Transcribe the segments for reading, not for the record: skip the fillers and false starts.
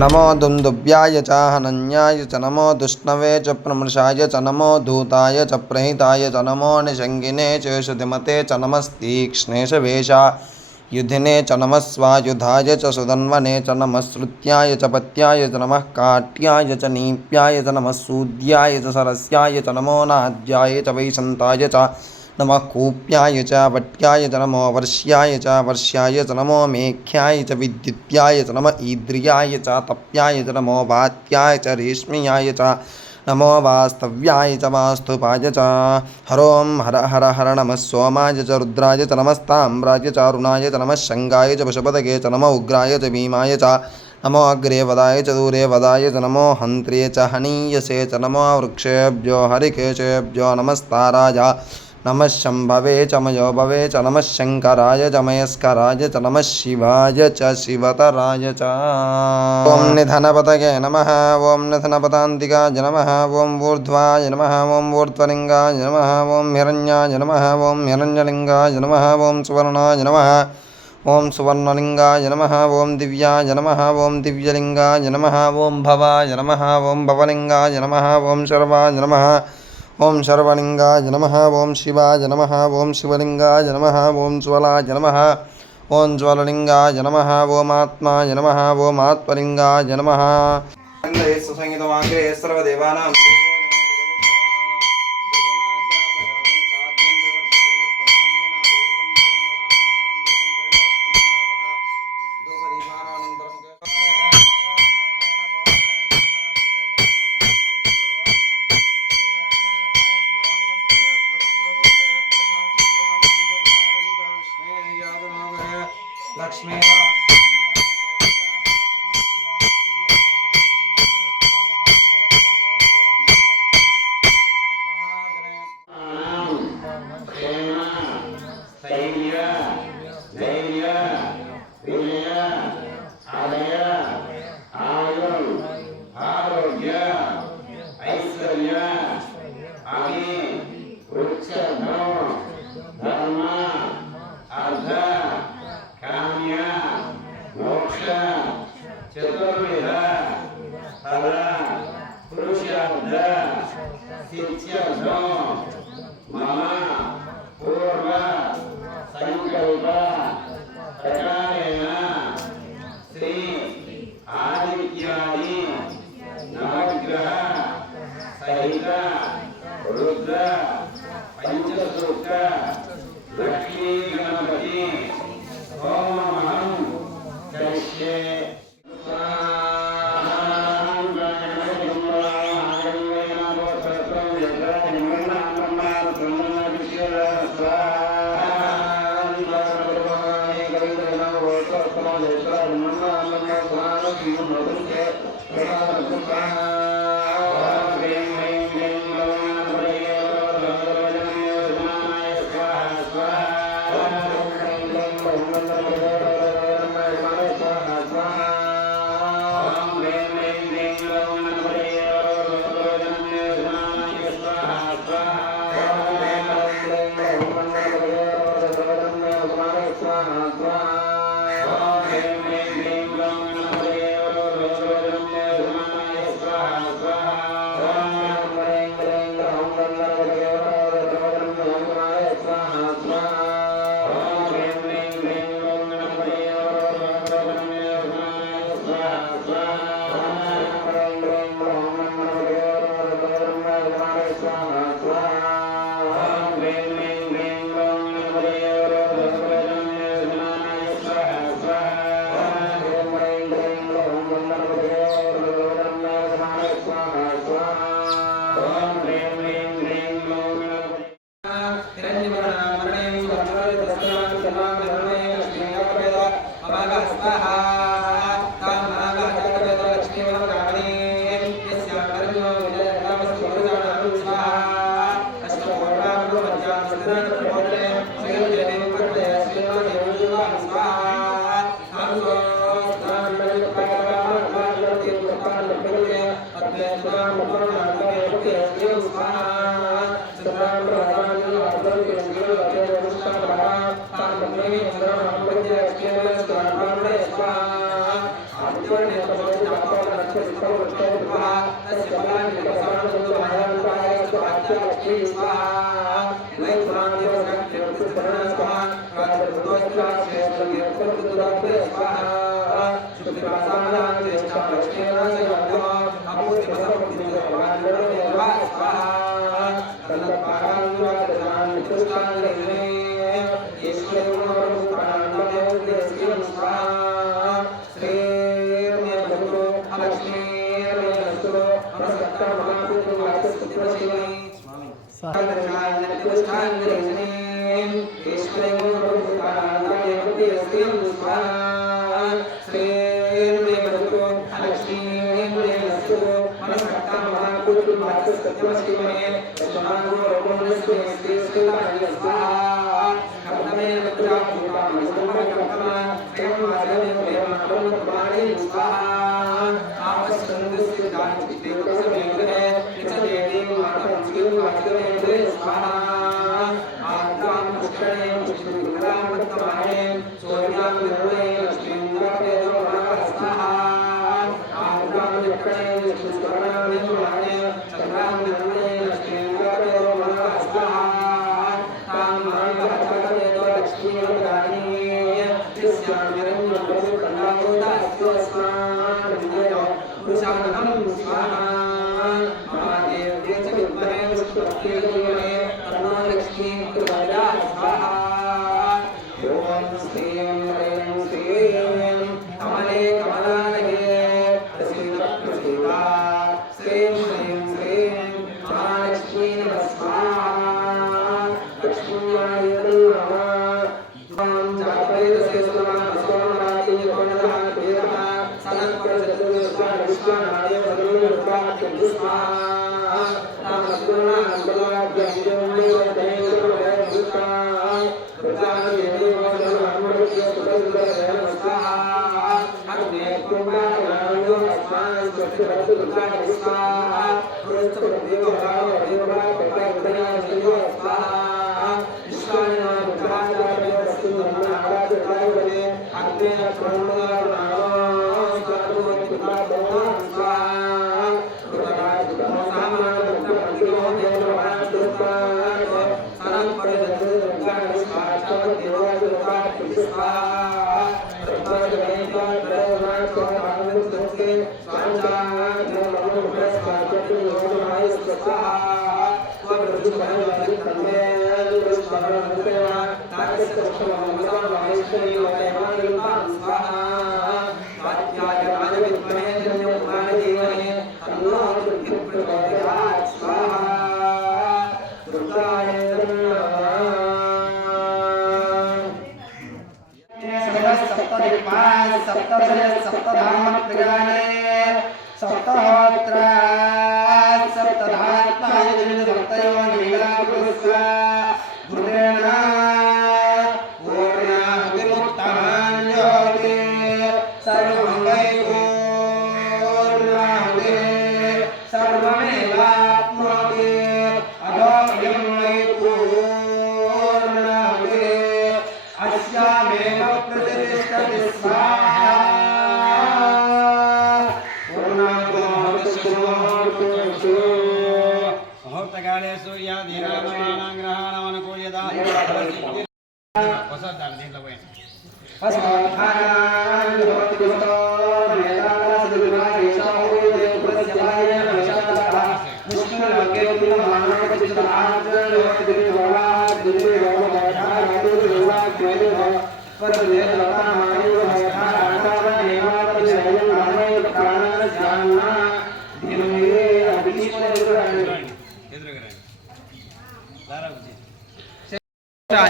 नमो दुन्दुभ्याय च हनन्याय च नमो दुष्णवे च प्रमृषाय च नमो धूताय च प्रहिताय च नमो निषङ्गिने च श्रुतिमते च नमस्तीक्ष्णे शवेशा युधिने च नमः स्वायुधाय च सुधन्वने च नमः श्रुत्याय च पत्याय च नमः काट्याय च नीप्याय च नमः सूद्याय च सरस्याय च नमो नाद्याय च वैशन्ताय च नमः कूप्याय च वट्याय च नमो वर्ष्याय च वर्ष्याय च नमो मेख्याय च विद्युत्याय च नमः ईद्रियाय च तप्याय च नमो वात्याय च रेश्म्याय च नमो वास्तव्याय च वास्तुपाय च हरों हर हर हर नमः सोमाय च रुद्राय च नमस्ताम्राय च अरुणाय च नमः शङ्गाय च पशुपतये च नमो उग्राय च भीमाय च नमो अग्रे वदाय च दूरे वदाय च नमो हन्त्रे च हनीयसे च नमो वृक्षेभ्यो हरिकेशेभ्यो नमस्ताराय नमः शम्भवे च मयोभवे च नमः शङ्कराय च मयस्कराय च नमः शिवाय च शिवतराय च ॐ निधनपतये नमः ॐ निधनपदान्तिकाय नमः ॐ ऊर्ध्वाय नमः ॐ ऊर्ध्वलिङ्गाय नमः ॐ हिरण्याय नमः ॐ हिरण्यलिङ्गाय नमः ॐ सुवर्णाय नमः ॐ सुवर्णलिङ्गाय नमः ॐ दिव्याय नमः ॐ दिव्यलिङ्गाय नमः ॐ भवाय नमः ॐ भवलिङ्गाय नमः ॐ शर्वाय नमः ॐ शर्वलिङ्गाय नमः ॐ शिवाय नमः ॐ शिवलिङ्गाय नमः ॐ ज्वलाय नमः ॐ ज्वललिङ्गाय नमः ॐ आत्माय नमः ॐ आत्मलिङ्गाय नमः संहितवाग्रे सर्वदेवानां लक्ष्मी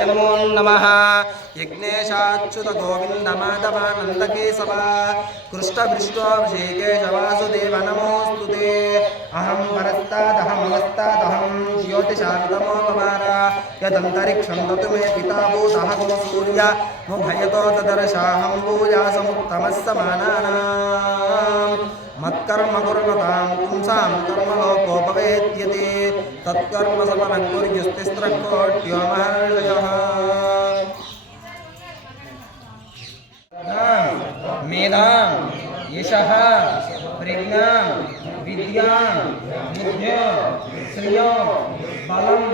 नमो नमः यज्ञेशाच्युत गोविंद माधवानंद केशव कृष्णभृष्टोऽभिषेकेश वासुदेव नमोस्तुते अहं परस्तादहमवस्तादहं ज्योतिषान्तमोपमार यदन्तरिक्षं ततु मे पिता भूतः मम सूर्य मुभयतो तदर्शाहं भूयासमुत्तमः समानानां मत्कर्म कुर्वतां पुंसां कर्मलोकोपवेद्यते तत्कर्म समनं कुर्युस्तिस्रकोट्यो महर्षयः मेधां యశః ప్రజ్ఞాం విద్యాం బుద్ధ్యం శ్రియం బలం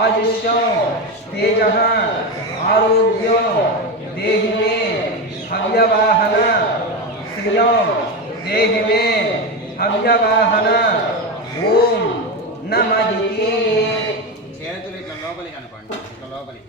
ఆయుష్యం తేజః ఆరోగ్యం దేహి మే హవ్యవాహన శ్రియం దేహి మే హవ్యవాహన ఓం నమః. చేతులు ఇట్లా లోపలికి అనుకోండి, ఇట్లా లోపలికి.